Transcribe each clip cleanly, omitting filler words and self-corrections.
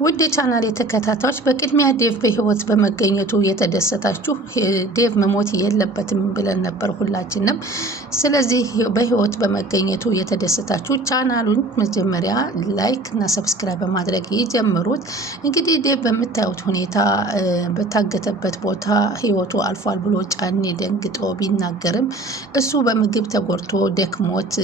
ውድ የቻናል ተከታታዮች በቅድሚያ ዴቭ በህይወት በመገኘቱ የተደሰታችሁ ዴቭ መሞት የለበትም ብለን ነበር ሁላችንም። ስለዚህ በህይወት በመገኘቱ የተደሰታችሁ ቻናሉን መጀመሪያ ላይክ እና ሰብስክራይብ በማድረግ ይጀምሩት። እንግዲህ ዴቭ በምታዩት ሁኔታ በታገተበት ቦታ ህይወቱ አልፏል ብሎ ጫኔ ደንግጦ ቢናገርም እሱ በምግብ ተጎድቶ ደክሞት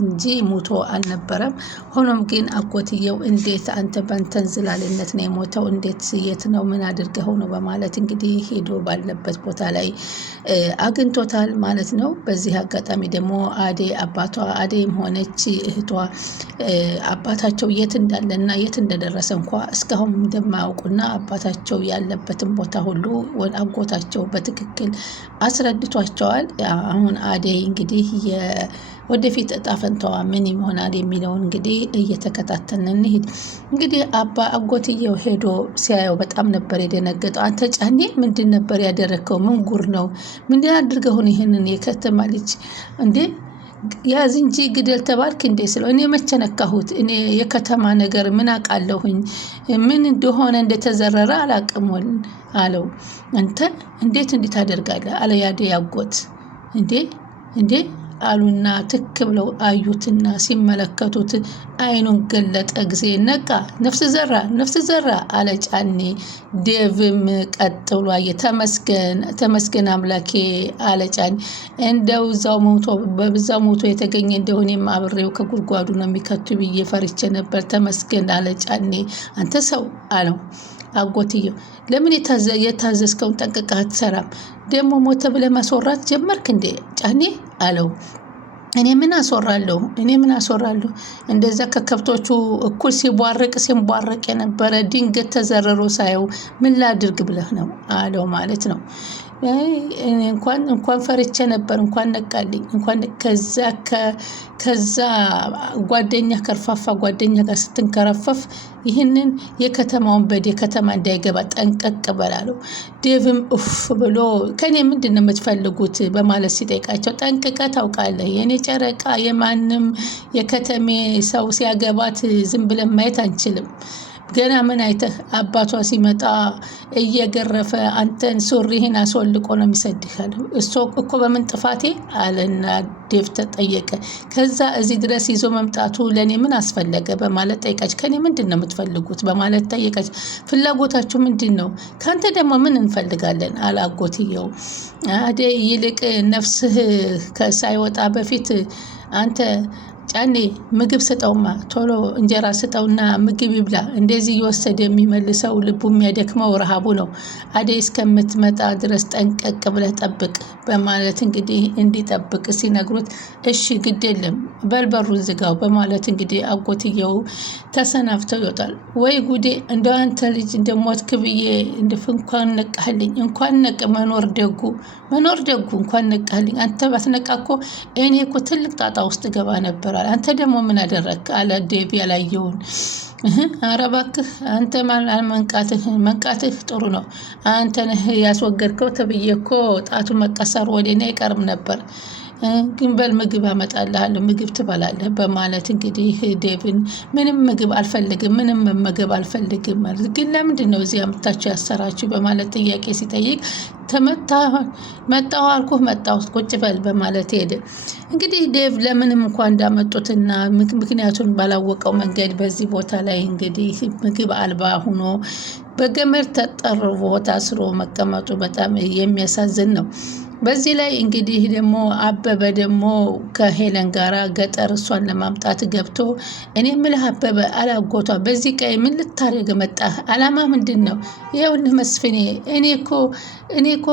እንጂ ሞቶ አልነበረም። ሆኖም ግን አጎትየው እንዴት አንተ በእንተን ዝላልነት ነው የሞተው፣ እንዴት የት ነው ምን አድርገው ነው በማለት እንግዲህ ሄዶ ባለበት ቦታ ላይ አግኝቶታል ማለት ነው። በዚህ አጋጣሚ ደግሞ አባቷ አዴም ሆነች እህቷ አባታቸው የት እንዳለና የት እንደደረሰ እንኳ እስካሁን እንደማያውቁና አባታቸው ያለበትን ቦታ ሁሉ አጎታቸው በትክክል አስረድቷቸዋል። አሁን አደይ እንግዲህ ወደፊት እጣ ፈንታዋ ምን ይሆናል የሚለውን እንግዲህ እየተከታተልን እንሂድ። እንግዲህ አጎትየው ሄዶ ሲያየው በጣም ነበር የደነገጠው። አንተ ጫኔ ምንድን ነበር ያደረከው? ምን ጉር ነው? ምንድን አድርገው ነው ይሄንን የከተማ ልጅ እንዴ ያዝ እንጂ ግደል ተባልክ እንዴ ስለው እኔ መቼ ነካሁት? እኔ የከተማ ነገር ምን አውቃለሁኝ? ምን እንደሆነ እንደተዘረረ አላቅም አለው። አንተ እንዴት ታደርጋለህ አለ ያደይ አጎት። እንዴ አሉና ትክ ብለው አዩትና ሲመለከቱት አይኑን ገለጠ ጊዜ ነቃ። ነፍስ ዘራ አለ ጫኔ። ዴቭም ቀጥ ብሎ አየ። ተመስገን አምላኬ አለ ጫኔ። እንደው በዛው ሞቶ የተገኘ እንደሆነም አብሬው ከጉድጓዱ ነው የሚከቱ ብዬ ፈርቼ ነበር። ተመስገን አለ ጫኔ። አንተ ሰው አለው አጎትየው። ለምን የታዘዝከውን ጠንቅቀህ አትሰራም? ደግሞ ሞተ ብለህ ማስወራት ጀመርክ እንዴ ጫኔ አለው። እኔ ምን አስወራለሁ? እንደዛ ከከብቶቹ እኩል ሲቧረቅ የነበረ ድንገት ተዘረሮ ሳየው ምን ላድርግ ብለህ ነው አለው ማለት ነው። እንኳን ፈርቼ ነበር፣ እንኳን ነቃልኝ። እንኳን ከዛ ጓደኛ ከርፋፋ ጓደኛ ጋር ስትንከረፈፍ ይህንን የከተማውን ከተማ እንዳይገባ ጠንቀቅ በላለው። ዴቭም ኡፍ ብሎ ከኔ ምንድን ነው የምትፈልጉት በማለት ሲጠይቃቸው ጠንቅቀ ታውቃለህ፣ የኔ ጨረቃ የማንም የከተሜ ሰው ሲያገባት ዝም ብለን ማየት አንችልም። ገና ምን አይተህ አባቷ ሲመጣ እየገረፈ አንተን ሱሪህን አስወልቆ ነው የሚሰድህ። እኮ በምን ጥፋቴ አለና ዴቭ ተጠየቀ። ከዛ እዚህ ድረስ ይዞ መምጣቱ ለኔ ምን አስፈለገ በማለት ጠይቃች። ከኔ ምንድን ነው የምትፈልጉት በማለት ጠየቀች። ፍላጎታችሁ ምንድን ነው? ካንተ ደግሞ ምን እንፈልጋለን አለ አጎትየው። አደይ ይልቅ ነፍስህ ሳይወጣ በፊት አንተ ጫኔ ምግብ ስጠውማ፣ ቶሎ እንጀራ ስጠውና ምግብ ይብላ። እንደዚህ እየወሰደ የሚመልሰው ልቡ የሚያደክመው ረሃቡ ነው። አደይ እስከምትመጣ ድረስ ጠንቀቅ ብለህ ጠብቅ በማለት እንግዲህ እንዲጠብቅ ሲነግሩት እሺ ግድ የለም በልበሩን ዝጋው በማለት እንግዲህ አጎትየው ተሰናፍተው ይወጣል። ወይ ጉዴ እንደው አንተ ልጅ እንደሞትክ ብዬ እንኳን ነቃህልኝ፣ እንኳን መኖር ደጉ እንኳን ነቃህልኝ። አንተ ባትነቃ እኮ እኔ እኮ ትልቅ ጣጣ ውስጥ ገባ ነበር። አንተ ደግሞ ምን አደረግክ አለ ዴቭ ያላየውን። ኧረ እባክህ አንተ መንቃትህ ጥሩ ነው። አንተ ነህ ያስወገድከው ተብዬ እኮ ጣቱ መቀሰሩ ወደ እኔ አይቀርም ነበር። ግን በል ምግብ አመጣልሃለሁ፣ ምግብ ትበላለህ በማለት እንግዲህ ዴቭን ምንም ምግብ አልፈልግም፣ ምንም መመገብ አልፈልግም ማለት ግን ለምንድን ነው እዚህ አምጥታችሁ ያሰራችሁ በማለት ጥያቄ ሲጠይቅ መጣሁ ቁጭ በል በማለት ሄደ። እንግዲህ ዴቭ ለምንም እንኳን እንዳመጡትና ምክንያቱን ባላወቀው መንገድ በዚህ ቦታ ላይ እንግዲህ ምግብ አልባ ሆኖ በገመድ ተጠርቦ ታስሮ መቀመጡ በጣም የሚያሳዝን ነው። በዚህ ላይ እንግዲህ ደግሞ አበበ ደግሞ ከሄለን ጋራ ገጠር እሷን ለማምጣት ገብቶ እኔ ምልህ አበበ አላጎቷ በዚህ ቀይ ምን ልታደርግ መጣህ? አላማ ምንድን ነው? ይኸውልህ መስፍኔ እኔ እኮ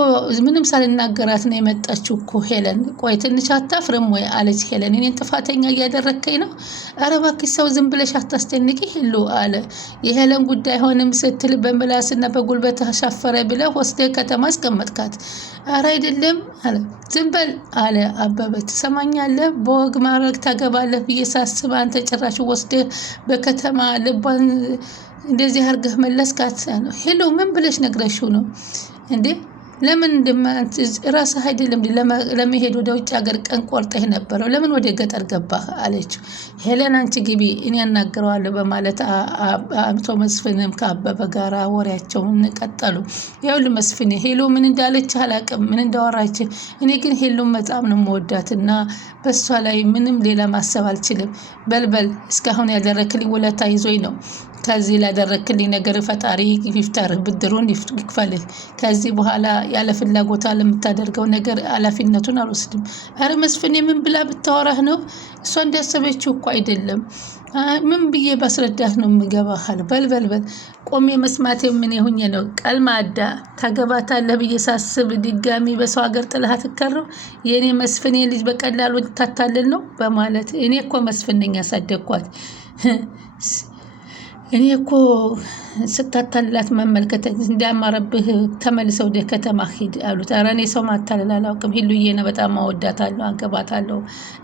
ምንም ሳልናገራት ነው የመጣችው እኮ ሄለን። ቆይ ትንሽ አታፍርም ወይ አለች ሄለን። እኔን ጥፋተኛ እያደረግከኝ ነው? ኧረ እባክሽ ሰው ዝም ብለሽ አታስጨንቂ ሂሉ አለ። የሄለን ጉዳይ ሆንም ስትል በምላስና በጉልበት አሻፈረ ብለህ ወስደህ ከተማ አስቀመጥካት። ኧረ አይደለም አለ። ዝም በል አለ አበበ። ትሰማኛለህ? በወግ ማድረግ ታገባለህ ብዬ ሳስብ አንተ ጭራሽ ወስደህ በከተማ ልቧን እንደዚህ አድርገህ መለስካት። ሄሎ ምን ብለሽ ነግረሽው ነው እንዴ? ለምን ራስህ አይደለም ለመሄድ ወደ ውጭ ሀገር ቀን ቆርጠህ ነበረው ለምን ወደ ገጠር ገባህ አለችው። ሄለን አንቺ ግቢ እኔ ያናግረዋለሁ በማለት አቶ መስፍንም ከአበበ ጋር ወሬያቸውን ቀጠሉ። ይኸውልህ መስፍን ሄሎ ምን እንዳለች አላውቅም፣ ምን እንዳወራች። እኔ ግን ሄሉን በጣም ነው የምወዳትና በሷ ላይ ምንም ሌላ ማሰብ አልችልም። በልበል እስካሁን ያደረክልኝ ውለታ ይዞኝ ነው። ከዚህ ላደረክልኝ ነገር ፈጣሪ ይፍጠርህ፣ ብድሩን ይክፈልህ። ከዚህ በኋላ ያለ ፍላጎቷ ለምታደርገው ነገር ኃላፊነቱን አልወስድም። አረ መስፍን ምን ብላ ብታወራህ ነው? እሷ እንዳሰበችው እኮ አይደለም። ምን ብዬ ባስረዳህ ነው የምገባህ? በልበልበል ቆሜ መስማቴ ምን የሁኝ ነው? ቀልማዳ ታገባታለህ ብዬ ሳስብ ድጋሚ በሰው ሀገር ጥላሃት ትከረው የእኔ መስፍን ልጅ በቀላሉ ታታልል ነው በማለት እኔ እኮ መስፍን ነኝ ያሳደግኳት። እኔ እኮ ስታታልላት መመልከት እንዳማረብህ ተመልሰው ወደ ከተማ ሂድ አሉት። ኧረ እኔ ሰው ማታለል አላውቅም፣ ሂሉዬ ነው በጣም አወዳታለሁ፣ አገባታለሁ፣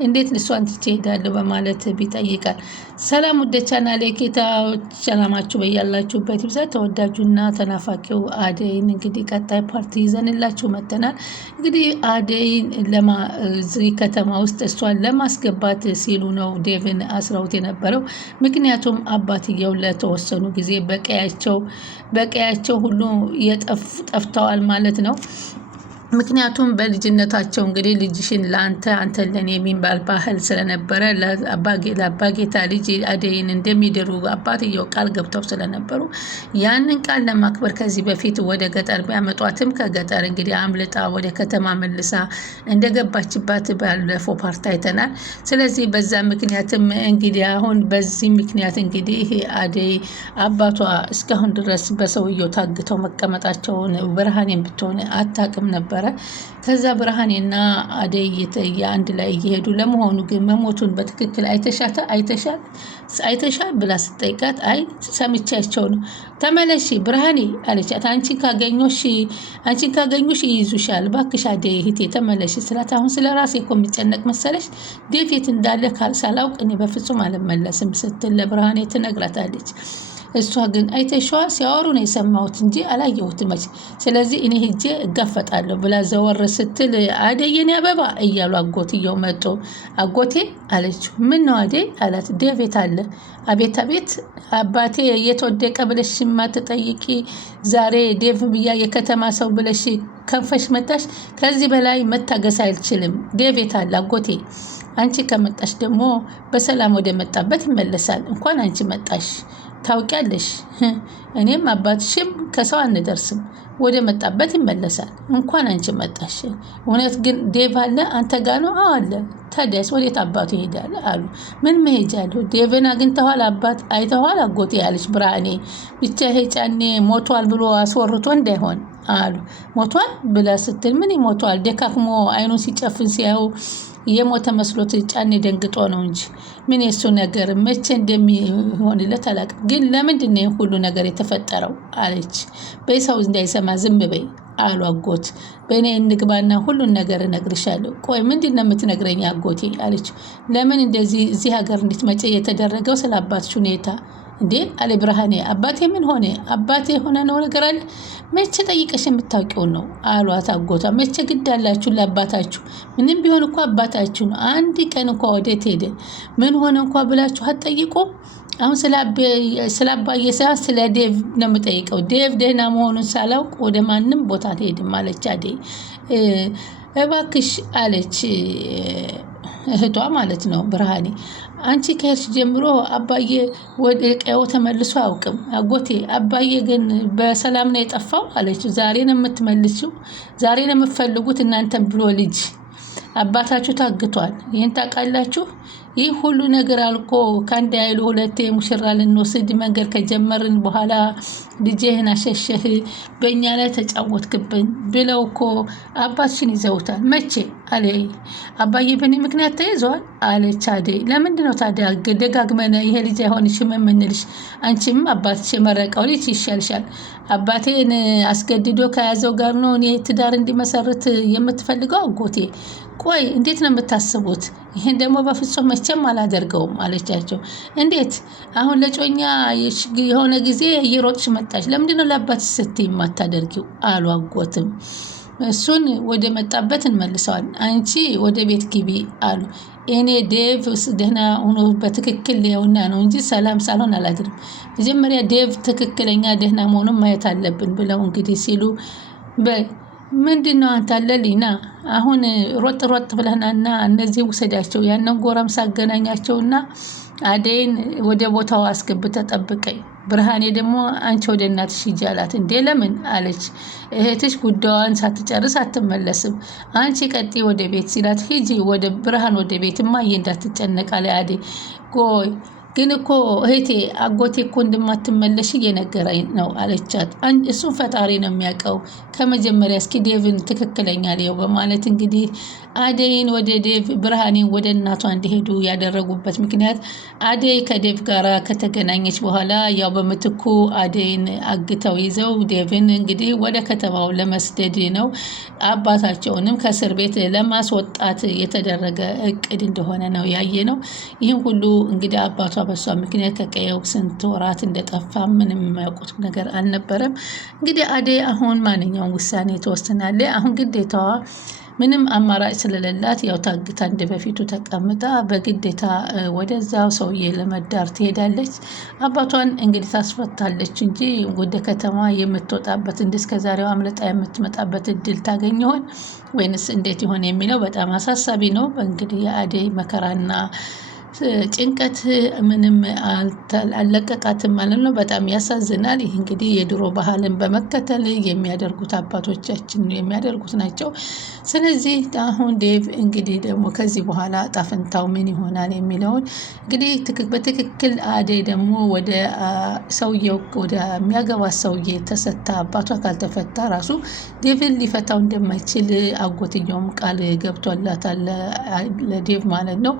እንዴት ልሷን ትቼ እሄዳለሁ በማለት ቢጠይቃል። ሰላም ወደ ቻናሌ ጌታዎች ሰላማችሁ በያላችሁበት ይብዛ። ተወዳጁና ተናፋቂው አደይን እንግዲህ ቀጣይ ፓርቲ ይዘንላችሁ መጥተናል። እንግዲህ አደይን እዚህ ከተማ ውስጥ እሷን ለማስገባት ሲሉ ነው ዴቭን አስረውት የነበረው። ምክንያቱም አባትየው ለተወሰኑ ጊዜ በቀያቸው ሁሉ ጠፍተዋል ማለት ነው። ምክንያቱም በልጅነታቸው እንግዲህ ልጅሽን ለአንተ አንተ ለኔ የሚባል ባህል ስለነበረ ለአባጌታ ልጅ አደይን እንደሚድሩ አባትየው ቃል ገብተው ስለነበሩ ያንን ቃል ለማክበር ከዚህ በፊት ወደ ገጠር ቢያመጧትም ከገጠር እንግዲህ አምልጣ ወደ ከተማ መልሳ እንደገባችባት ባለፈው ፓርት አይተናል። ስለዚህ በዛ ምክንያትም እንግዲህ አሁን በዚህ ምክንያት እንግዲህ አደይ አባቷ እስካሁን ድረስ በሰውየው ታግተው መቀመጣቸውን ብርሃኔን ብትሆን አታውቅም ነበር። ከዛ ብርሃኔና አደይ አንድ ላይ እየሄዱ ለመሆኑ ግን መሞቱን በትክክል አይተሻል ብላ ስትጠይቃት አይ ሰምቻቸው ነው። ተመለሺ ብርሃኔ አለቻት። አንቺን ካገኙሽ ይይዙሻል፣ እባክሽ አደይ እህቴ ተመለሺ ስላት አሁን ስለ ራሴ እኮ የሚጨነቅ መሰለሽ? ዴት እንዳለ ሳላውቅ እኔ በፍጹም አልመለስም ስትል ለብርሃኔ ትነግራታለች። እሷ ግን አይተሽዋ ሲያወሩ ነው የሰማሁት እንጂ አላየሁትም መች፣ ስለዚህ እኔ ሄጄ እጋፈጣለሁ ብላ ዘወር ስትል አደይን አበባ እያሉ አጎትየው መጡ። አጎቴ አለችው። ምን ነው አደይ አላት። ዴቭ አለ። አቤት አቤት አባቴ የተወደቀ ብለሽ ማትጠይቂ ዛሬ ዴቭ ብያ የከተማ ሰው ብለሽ ከንፈሽ መጣሽ። ከዚህ በላይ መታገስ አልችልም። ዴቭ አለ አጎቴ። አንቺ ከመጣሽ ደግሞ በሰላም ወደ መጣበት ይመለሳል። እንኳን አንቺ መጣሽ ታውቂያለሽ፣ እኔም አባትሽም ከሰው አንደርስም፣ ወደ መጣበት ይመለሳል። እንኳን አንቺ መጣሽ። እውነት ግን ዴቭ አለ አንተ ጋ ነው? አዎ አለ። ታዲያስ ወዴት አባቱ ይሄዳል አሉ። ምን መሄጃ አለው? ዴቭን አግኝተዋል? አባት አይተዋል? አጎቴ ያለች ብርሃኔ። ብቻ ይሄ ጫኔ ሞቷል ብሎ አስወርቶ እንዳይሆን አሉ። ሞቷል ብላ ስትል ምን ይሞቷል? ደካክሞ አይኑን ሲጨፍን ሲያዩ የሞተ መስሎት ጫኔ ደንግጦ ነው እንጂ ምን የሱ ነገር መቼ እንደሚሆንለት አላውቅም። ግን ለምንድን ነው ሁሉ ነገር የተፈጠረው አለች። በሰው እንዳይሰማ ዝም በይ አሉ አጎት። በእኔ እንግባና ሁሉን ነገር እነግርሻለሁ። ቆይ ምንድን ነው የምትነግረኝ አጎቴ አለች። ለምን እንደዚህ እዚህ ሀገር እንድትመጪ የተደረገው ስለ አባትሽ ሁኔታ እንዴ አለ ብርሃኔ። አባቴ ምን ሆነ? አባቴ የሆነ ነው ነገር አለ? መቼ ጠይቀሽ የምታውቂውን ነው አሏት አጎቷ። መቼ ግድ አላችሁ ለአባታችሁ? ምንም ቢሆን እኮ አባታችሁ ነው። አንድ ቀን እንኳ ወዴት ሄደ ምን ሆነ እንኳ ብላችሁ አትጠይቁ? አሁን ስለ አባዬ ሳይሆን ስለ ዴቭ ነው የምጠይቀው። ዴቭ ደህና መሆኑን ሳላውቅ ወደ ማንም ቦታ አልሄድም አለች አደይ። እባክሽ አለች እህቷ ማለት ነው ብርሃኔ። አንቺ ከሄድሽ ጀምሮ አባዬ ወደ ቀዬው ተመልሶ አያውቅም። አጎቴ አባዬ ግን በሰላም ነው የጠፋው አለች። ዛሬ ነው የምትመልሺው? ዛሬ ነው የምትፈልጉት እናንተን ብሎ ልጅ አባታችሁ ታግቷል። ይህን ታውቃላችሁ? ይህ ሁሉ ነገር አልቆ ከአንድ አይሉ ሁለቴ ሙሽራ ልንወስድ መንገድ ከጀመርን በኋላ ልጄህን አሸሸህ፣ በእኛ ላይ ተጫወትክብን ብለው እኮ አባትሽን ይዘውታል። መቼ አለ አባዬ በእኔ ምክንያት ተይዘዋል አለች አደይ። ለምንድን ነው ታዲያ ደጋግመን ይሄ ልጅ አይሆንሽም የምንልሽ? አንቺም አባትሽ የመረቀው ልጅ ይሻልሻል። አባቴን አስገድዶ ከያዘው ጋር ነው እኔ ትዳር እንዲመሰርት የምትፈልገው አጎቴ? ቆይ እንዴት ነው የምታስቡት? ይህን ደግሞ በፍጹም መቼም አላደርገውም አለቻቸው። እንዴት አሁን ለጮኛ የሆነ ጊዜ እየሮጥሽ መጣች፣ ለምንድነው ለአባትሽ ስትይ የማታደርጊው አሉ አጎትም። እሱን ወደ መጣበት እንመልሰዋለን። አንቺ ወደ ቤት ግቢ አሉ። እኔ ዴቭ ደህና ሆኖ በትክክል ሊያውና ነው እንጂ ሰላም ሳልሆን አላድርም። መጀመሪያ ዴቭ ትክክለኛ ደህና መሆኑን ማየት አለብን ብለው እንግዲህ ሲሉ ምንድነው አንተ አለልኝና አሁን ሮጥ ሮጥ ብለናና እነዚህ ውሰዳቸው ያንን ጎረምሳ አገናኛቸውና አደይን ወደ ቦታው አስገብተህ ጠብቀኝ። ብርሃኔ ደግሞ አንቺ ወደ እናትሽ ሂጂ አላት። እንዴ ለምን አለች። እህትሽ ጉዳዩን ሳትጨርስ አትመለስም። አንቺ ቀጥይ ወደ ቤት ሲላት ሂጂ ወደ ብርሃን ወደ ቤት እማዬ እንዳትጨነቅ አለ አደይ። ቆይ ግን እኮ እህቴ አጎቴ እኮ እንደማትመለሽ እየነገረኝ ነው አለቻት። እሱን ፈጣሪ ነው የሚያውቀው። ከመጀመሪያ እስኪ ዴቭን ትክክለኛ ሊየው በማለት እንግዲህ አደይን ወደ ዴቭ ብርሃኔን ወደ እናቷ እንዲሄዱ ያደረጉበት ምክንያት አደይ ከዴቭ ጋር ከተገናኘች በኋላ ያው በምትኩ አደይን አግተው ይዘው ዴቭን እንግዲህ ወደ ከተማው ለመስደድ ነው። አባታቸውንም ከእስር ቤት ለማስወጣት የተደረገ እቅድ እንደሆነ ነው ያየ ነው። ይህም ሁሉ እንግዲህ አባቷ በሷ ምክንያት ከቀየው ስንት ወራት እንደጠፋ ምንም የማያውቁት ነገር አልነበረም። እንግዲህ አደይ አሁን ማንኛውም ውሳኔ ትወስናለች። አሁን ግዴታዋ ምንም አማራጭ ስለሌላት ያው ታግታ እንደ በፊቱ ተቀምጣ በግዴታ ወደዛው ሰውዬ ለመዳር ትሄዳለች። አባቷን እንግዲህ ታስፈታለች እንጂ ወደ ከተማ የምትወጣበት እስከዛሬው አምልጣ የምትመጣበት እድል ታገኝ ይሆን ወይንስ እንዴት ይሆን የሚለው በጣም አሳሳቢ ነው። እንግዲህ የአደይ መከራና ጭንቀት ምንም አልለቀቃትም ማለት ነው። በጣም ያሳዝናል። ይህ እንግዲህ የድሮ ባህልን በመከተል የሚያደርጉት አባቶቻችን የሚያደርጉት ናቸው። ስለዚህ አሁን ዴቭ እንግዲህ ደግሞ ከዚህ በኋላ ዕጣ ፈንታው ምን ይሆናል የሚለውን እንግዲህ በትክክል አደይ ደግሞ ወደ ሰውየው ወደሚያገባት ሰውዬ ተሰጥታ አባቷ ካልተፈታ ራሱ ዴቭን ሊፈታው እንደማይችል አጎትየውም ቃል ገብቶላታል ለዴቭ ማለት ነው።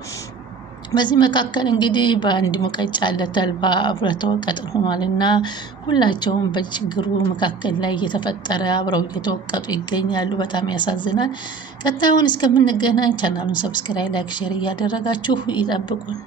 በዚህ መካከል እንግዲህ በአንድ ሙቀጫ ተልባ አብረው ቀጥል ሆኗልና ሁላቸውም በችግሩ መካከል ላይ እየተፈጠረ አብረው እየተወቀጡ ይገኛሉ። በጣም ያሳዝናል። ቀጣዩን እስከምንገናኝ ቻናሉን ሰብስክራይብ፣ ላይክ፣ ሼር እያደረጋችሁ ይጠብቁን።